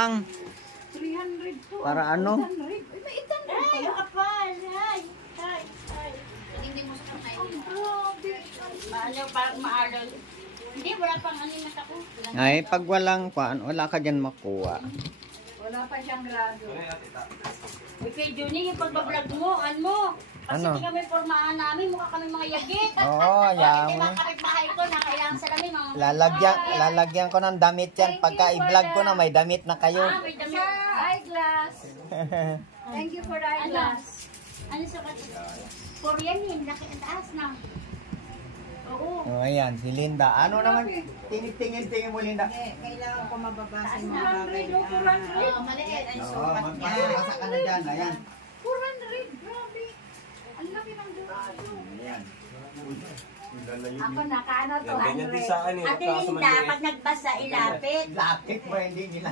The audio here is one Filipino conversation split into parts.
Ang 300 to. para ano? 800. Ay, may 800 Ay, pala. kapal. Ay. Hindi mo sa kamay. Ang grabe. Maano, parang maalaw. Hindi, wala pang animat ako. Ay, pag walang kuan, wala ka dyan makuha. Wala pa siyang grado. Okay, Junie, yung pagbablog mo, kasi Ano? hindi kami formaan namin, mukha kami mga yagit. Oo, ayaw Hindi mo. mga kapitbahay ko na kailangan sa kami mga... Lalagyan ko ng damit yan. Pagka i-vlog ko na, may damit na kayo. Ah, may damit. Eyeglass. Thank you for the eyeglass. Ano sa Korean yun, laki ang taas na. Oo. Oh, ayan, si Linda. Ano naman? Tingin mo, Linda. Kailangan ko mababasa Taas yung na. mga bagay na. Maliit. Ay, Oo, sukat niya. magbasa ka na dyan. Ayan. 400. Grabe. Ang laki ng grado. Ayan. Ako nakaano to. Ganyan din sa akin eh. Ate Kaso Linda, maliit. pag nagbasa, ilapit. Lapit mo, hindi nila.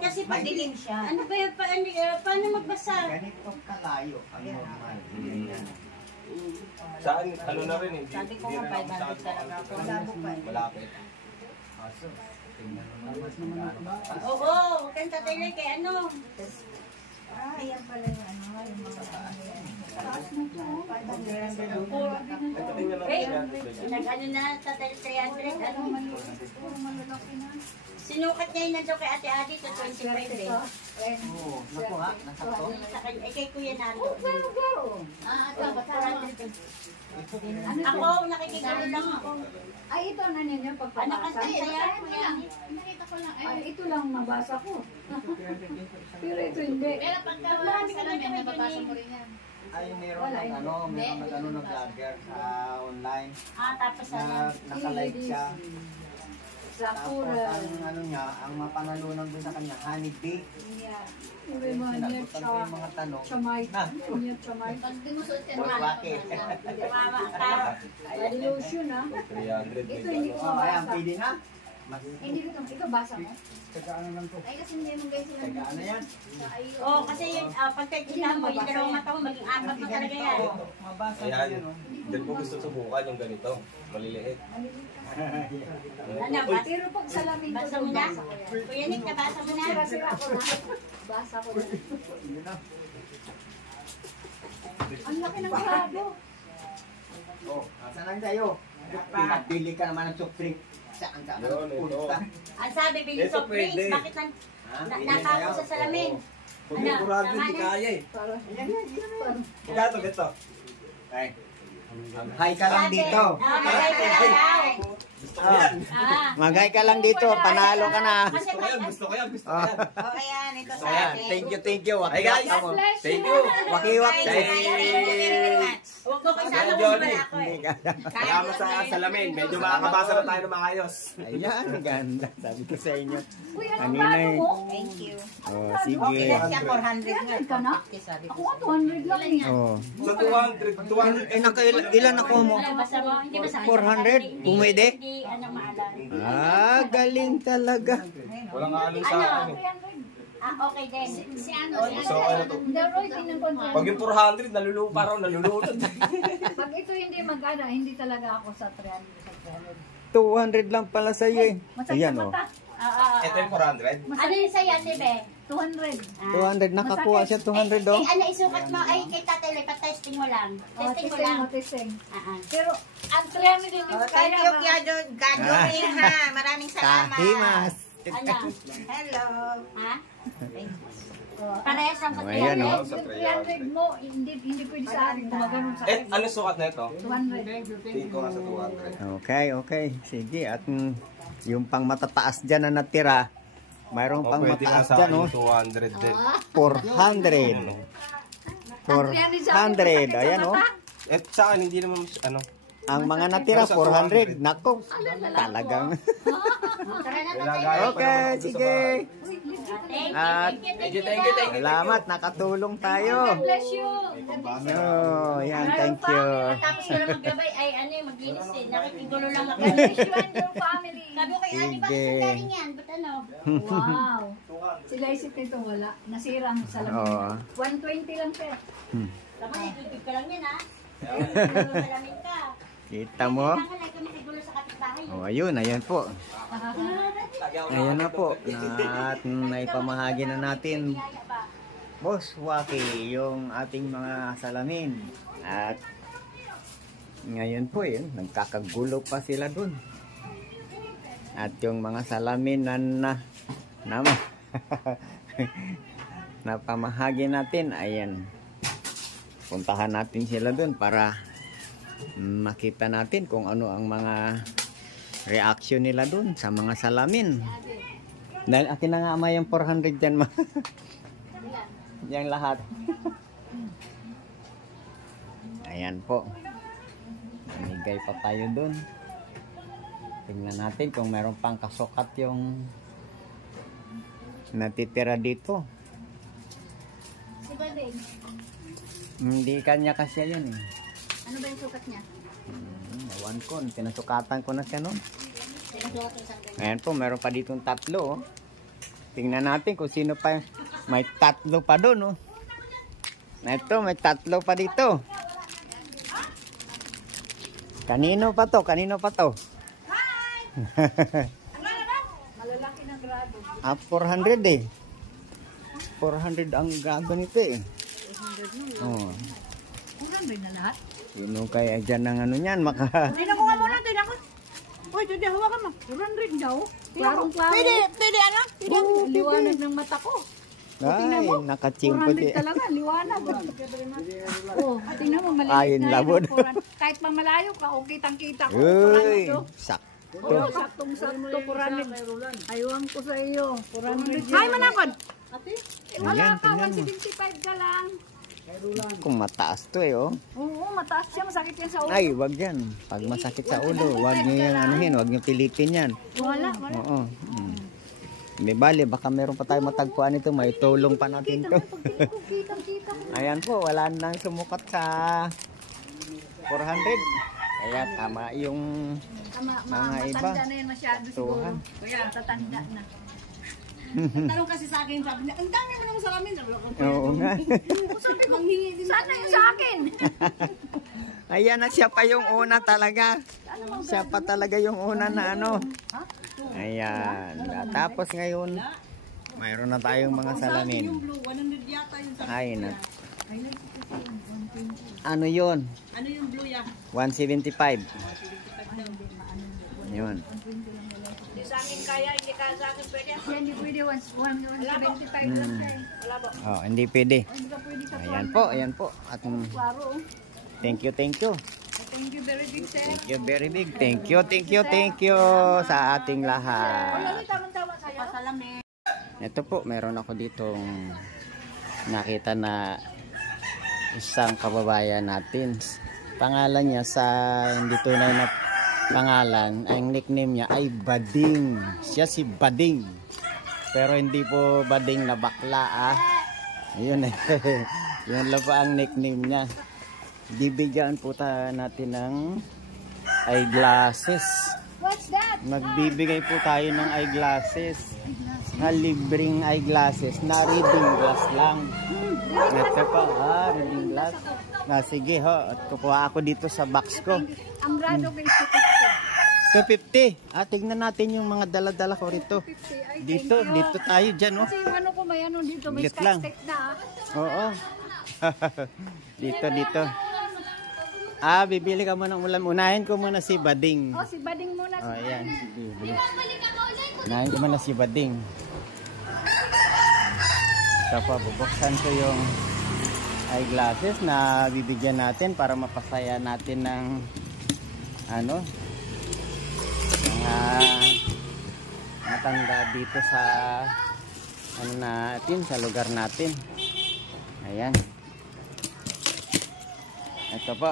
Kasi pag Madilim siya. ano ba yun, paano magbasa? Ganito kalayo ang normal. Ganyan. Sa akin, ano na rin eh. Sabi ko nga 500 talaga ako. Malapit. Kaso, tingnan mo naman. Oo, huwag kang tatay kay ano. Ah, yan pala yung ano, yung mga Wait, nag-ano na, tatay 300, ano? Sinukat niya yun na daw kay Ate Adi to 25 eh. Oo, nakuha. Nasakto. Sa kanya, kay Kuya Nando. Garo. Dapat 400. Ako, nakikigano lang ako. Ay, ito na ninyo Ano pagpapasa. kasi saya, Kuya? Ay, ito lang nabasa ko. Pero ito hindi. Pero pagka marami ka lang nababasa mo rin yan. Ay, meron nag-ano ng vlogger sa online. Ah, tapos Na ano? naka-live siya. Tapos Sakura. ang ano niya, ang mapanalunan doon sa kanya, honey bee. Uri mo niya Sinagutan ko yung mga tanong. chamay. Niya chamay. Bakit? Mama ka. Illusion ah. 300. Ito hindi ko Oh, ayan, mabasa. pwede na. Hindi ko ito basa mo. Tagaan lang to. Ay, kasi hindi mo guys sila. Tagaan na yan. Oo, kasi yun, pagka kita mo, yung dalawang mata mo, maging apat mo talaga yan. Mabasa na Ayan. yan. oh. Diyan ko gusto subukan yung ganito. Maliliit. Ano, Pero pag salamin ko, basa mo na? basa ko yan. Kuya Nick, nabasa mo na? Sira-sira ko na. Basa ko na. Yun na. Ang laki ng grado. Oh, saan lang tayo? Pinabili ka naman ng soft drink. Saan ka? Yun, ito. Ang sabi, bilhin Ito soft drinks, pwede. bakit nakako sa salamin? Kung yung 400, hindi kaya eh. Ito, ito. Ay. Hi ka lang dito. Magay ka lang daw. Magay ka lang dito. Panalo ka na. Kasi Gusto ko yan, gusto ko yan, gusto ko yan. O, ayan, ito sa Ayan, akin. thank you. Hey guys, Wakiwak mo. bless thank you. Wakiwak. Thank you very much. huwag mo kasama kung Johnny. wala ako eh. Kaya mo sa salamin, medyo makakabasa na tayo ng maayos. Ayan, ganda. Sabi ko sa inyo. Uy, ang Kanina grado eh. mo? Thank you. Oh, Okay sige. lang siya, 400 nga. 300 ka na? Sabi Ako ko. nga 200 lang eh. Oh. So 200. Ilan ako mo? Ano, basa mo? Hindi basa. 400? Pumwede? Hindi, ano, maalam. Ah, galing talaga. Walang alon sa akin eh. 300. Okay din. Si ano, So ano to? The Roy, tingnan ko. Pag yung 400, nalulupa raw, nalulutod. Pag ito hindi mag-ana, hindi talaga ako sa 300. 200 lang pala sa iyo eh. Masakit Ayan sa oh. mata. Ito yung 400. Ano yung sa'yo, Tibe? 200. 200 nakakuha siya 200 oh. Ano, isukat mo? Ay, kay Tatay Lay, pa-testing mo lang. Testing mo lang. Testing. Ah. Pero, ang 300 din Oh, thank you, Kadyoking ha. Maraming salamat. Kahimas. Ano? Hello. Ha? Parehas lang sa Oh, ayan, oh. tiyan. yung 300 mo, hindi pwede sa akin. Gumaganon sa akin. Ano sukat na ito? 200. Tingin ko nga sa 200. Okay. Sige. At yung pang matataas dyan na natira, mayroong pang Pwede na mataas sa dyan akin oh. 200 din. 400. 400. Ayan oh. Eh, sa akin, hindi naman, ano, Ang mga natira, 400. Nako, talagang. Tara na, Tatay Lay. Okay, sige. At thank you. salamat, nakatulong tayo. Bless you. Oh, yan, thank you. Tapos ko lang maglabay, ay ano yung maglinis eh. Nakikigulo lang ako. Bless you and your family. Sabi ko kay Ani, bakit Sige. saan galing yan? Ba't ano? Wow. Sila isip nito wala. Nasira ang salamin. Oo. 120 lang siya. Tama, itubig ka lang yan ha. Salamin ka. Kita mo? Kailangan kami kigulo sa kapitbahay. Oh, ayun, ayan po. Ayan na po. At naipamahagi na natin, Yaya ba? Boss Waki, yung ating mga salamin. At ngayon po yun, nagkakagulo pa sila dun. At yung mga salamin na napamahagi natin, ayan. Puntahan natin sila dun para makita natin kung ano ang mga reaction nila dun sa mga salamin. Dahil akin na nga ama yung 400 dyan ma. Yang lahat. Ayan po. Namigay pa tayo dun. Tingnan natin kung meron pang kasukat yung natitira dito. Si Bading. Hindi kanya kasi yun eh. Ano ba yung sukat niya? Ewan ko, pinasukatan ko na siya noon. Sinusukat yung isang ganyan. Ayan po, meron pa ditong 3. Oh. Tingnan natin kung sino pa. May 3 pa doon. Oh. Ito, may 3 pa dito. Kanino pa to? Kanino pa to? Malalaki ng grado. 400 eh. 400 ang gago nito eh. 400 na. Oh. 400 na lahat? Sino kaya dyan ng ano yan? Tingnan ko nga muna, tingnan ko. Uy, hindi, hawakan mo. 400 daw. Klarong-klaro. Pwede ano? Oo, liwanag ng mata ko. Ay, nakachimpo 400 di. talaga, liwanag. Oh, tingnan mo, maliit Ay, na labon. yun. Kahit pa malayo ka, o kitang-kita ko. Uy, 400. sakto. Oh, saktong-sakto, 400. Aywan ko sa iyo. 400. Ay, manakon. Wala Ayan, ka, tingnan mo. 175 ka lang. Kung mataas to eh, oh. Oo, mataas siya, masakit yan sa ulo. Ay, wag yan. Pag masakit sa ulo, wag niyo yung anuhin, wag niyo pilitin yan. Wala. Oo. May bali, baka meron pa tayo matagpuan ito, may tulong pa natin to. Kitang-kita ko. Ayan po, wala nang sumukat sa 400. Kaya tama yung mga iba. Matanda na yan masyado siguro. Tuhan. Kaya tatanda na. Tanong kasi sa akin, sabi niya, ang dami mo naman salamin. Sabi ko, Oo nga. Sabi ko, sana yun sa akin. Ayan na, siya pa yung una talaga. Siya pa talaga yung una na ano. Ayan. Tapos ngayon, mayroon na tayong mga salamin. blue, 100 yata yung sabi. Ay, na. Ano yun? Ano yung blue ya? 175. Yun. Hindi sa akin kaya, hindi ka sa akin pwede. Hindi pwede, 175 lang siya. Wala ba? Oh, hindi pwede. Hindi ka pwede sa Ayan po, ayan po. At klaro. thank you, thank you. Thank you very big, sir. Thank you very big. Thank you, thank you, thank you sa ating lahat. Tama-tama sa'yo. Salamin. Ito po, meron ako ditong nakita na isang kababayan natin. Pangalan niya sa hindi tunay na pangalan, ang nickname niya ay Bading. Siya si Bading. Pero hindi po Bading na bakla ah. Ayun eh. Yun lang po ang nickname niya. Bibigyan po natin ng eyeglasses. What's that? Magbibigay po tayo ng eyeglasses. Na libreng eyeglasses na reading glass lang. Ito po, reading glass. Na sige ho, at kukuha ako dito sa box ko. Ang grado ko is 250. Tignan natin yung mga dala-dala ko rito. 250. Dito tayo dyan, oh. Kasi yung ano ko may ano dito, may Lit lang. stick na. Oo. dito. Bibili ka muna ng ulam. Unahin ko muna si Bading. Oh, si Bading muna. Oh, ayan. Unahin ko muna si Bading. Tapos bubuksan ko yung eyeglasses na bibigyan natin para mapasaya natin ng ano mga matanda dito sa ano natin, sa lugar natin. Ayan. Ito po.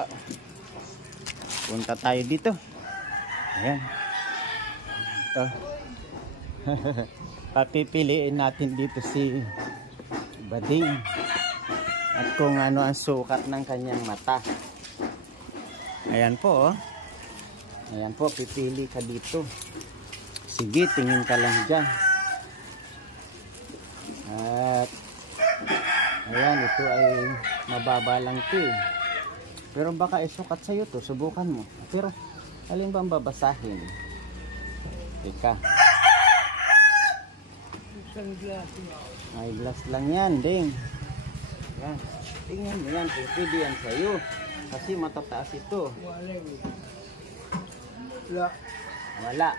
Punta tayo dito. Ayan. Ito. Papipiliin natin dito si Bading. At kung ano ang sukat ng kanyang mata. Ayan po, oh. Ayan po, pipili ka dito. Sige, tingin ka lang dyan. At ayan, ito ay mababa lang ito. Pero baka isukat sa'yo to, subukan mo. Pero alin ba ang babasahin? Teka. Eyeglass lang yan, ding. Yan. Tingnan mo yan, kung pwede yan sa'yo. Kasi matataas ito. Wala.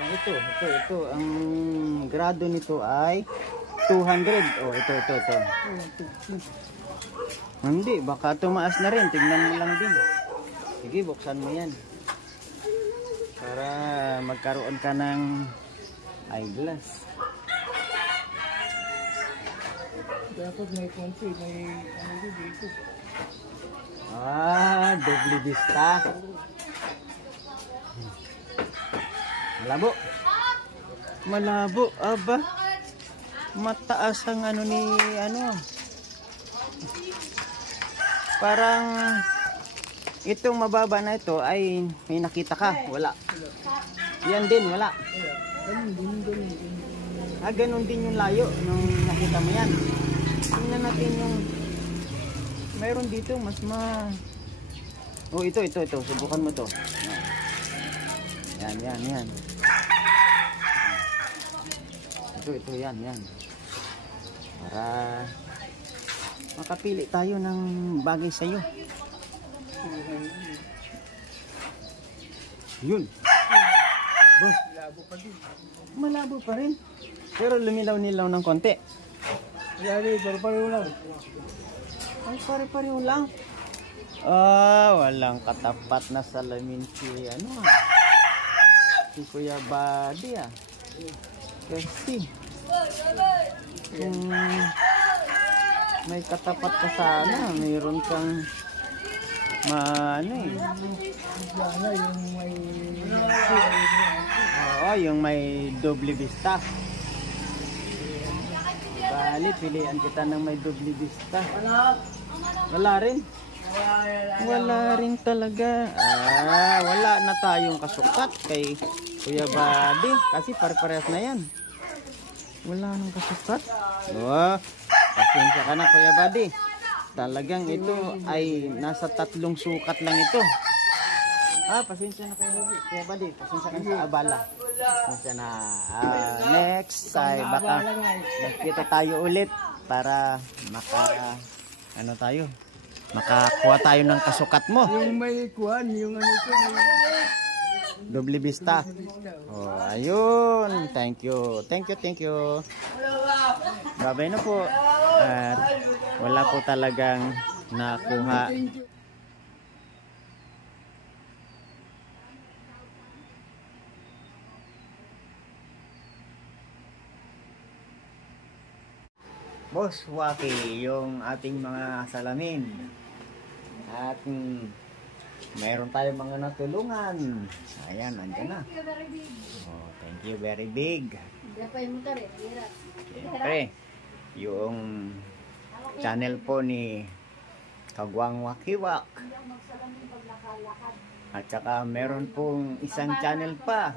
Ito. Ang grado nito ay 200. Oh, ito. Hindi, baka tumaas na rin. Tignan mo lang din. Sige, buksan mo yan. Para magkaroon ka ng eyeglass. Dapat may konti, may ano dito. Doble vista. Malabo. Aba. Mataas ang ano ni ano. Parang itong mababa na ito ay may nakita ka. Wala. Yan din, wala. Ganun din yung layo nung nakita mo yan. Tingnan natin yung mayroon dito mas Oh, ito. Subukan mo to. Yan. Ito, yan. Para makapili tayo ng bagay sa'yo. Yun. Boss, malabo pa rin. Pero lumilaw-nilaw ng konti. Pareho lang. Ay, pare-pareho lang. Walang katapat na salamin si si Kuya Buddy Kasi kung may katapat ka sana, mayroon kang yung may doble vista. Bali, pilihan kita ng may doble vista. Wala rin. Wala rin talaga. Wala na tayong kasukat kay Kuya Buddy. Kasi pare-parehas na yan. Wala nang kasukat. Pasensya ka na, Kuya Buddy. Talagang ito ay nasa 3 sukat lang ito. Pasensya na, Kuya Buddy. Pasensya ka sa abala. Pasensya na. Next ay baka kita tayo ulit para makakuha tayo ng kasukat mo. Yung may kuhan, yung ano ito. Doble vista. Ayun. Thank you. Babay na po. At wala po talagang nakuha. Boss Waki, yung ating mga salamin. At meron tayong mga natulungan. Ayan, andyan na. Thank you very big. Siyempre, yung channel po ni Kagwang Wakiwak. At saka meron pong isang channel pa,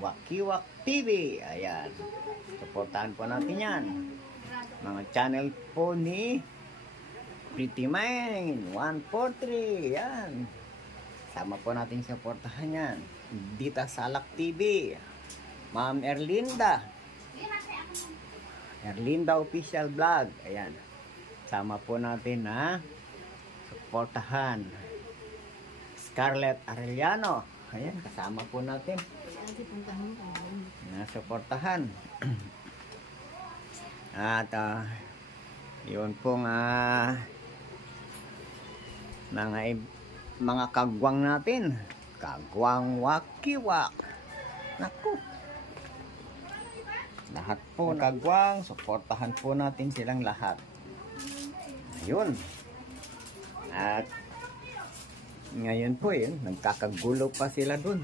Wakiwak TV. Ayan. Suportahan po natin yan. Mga channel po ni Pretty Mine 143. Yan. Sama po natin suportahan yan. Dita Salak TV. Ma'am Erlinda Official Vlog. Ayan. Sama po natin na suportahan. Scarlett Arellano. Ayan. Kasama po natin na suportahan. At yun pong mga kagwang natin. Kagwang Wakiwak. Naku. Lahat po kagwang, suportahan po natin silang lahat. Ayun. At ngayon po nagkakagulo pa sila dun.